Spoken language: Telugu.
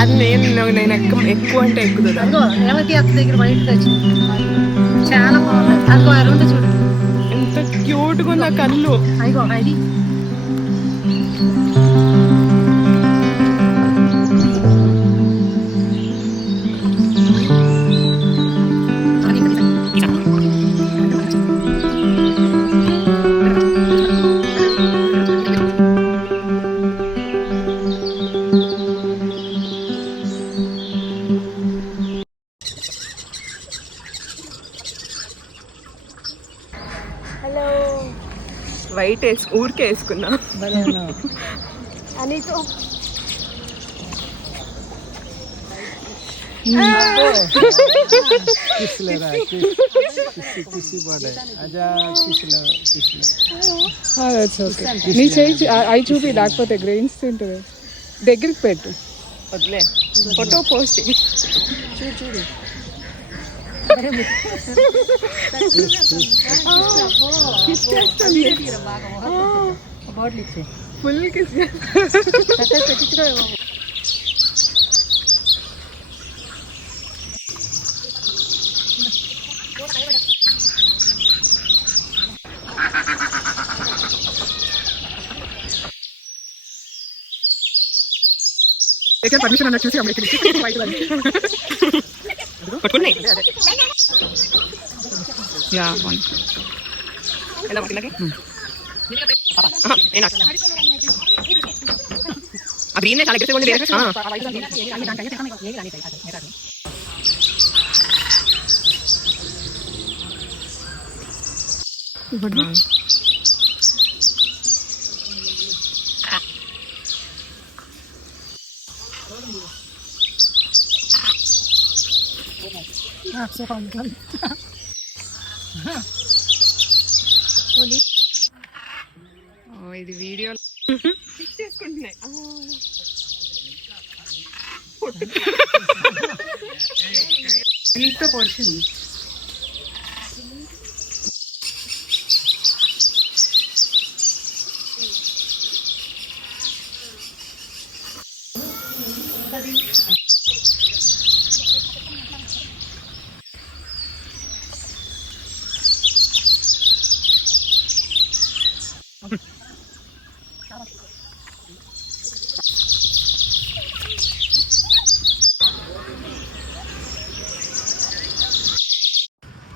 అది నేను ఎక్కువ అంటే ఎక్కుతుంది దగ్గర వైట్ చాలా బాగుంది. అదిగో అరుంది చూడు ఎంత క్యూట్గా ఉంది ఆ కళ్ళు. అయ్యో అది వైట్ ఊరికే వేసుకున్నా అనితో నీ చేయి అవి చూపి లేకపోతే గ్రెయిన్స్ తింటుంది. దగ్గరికి పెట్టు వదిలే ఫోటో పోస్ట్ చూడు చూడు ఫుల్ కిస్ పర్మిషన్ అన్నట్టు చూసి పట్టుకున్నాయి గ్రీన్ చాలా ఇది వీడియో చేసుకుంటున్నాయి. ఎంత పొడిచింది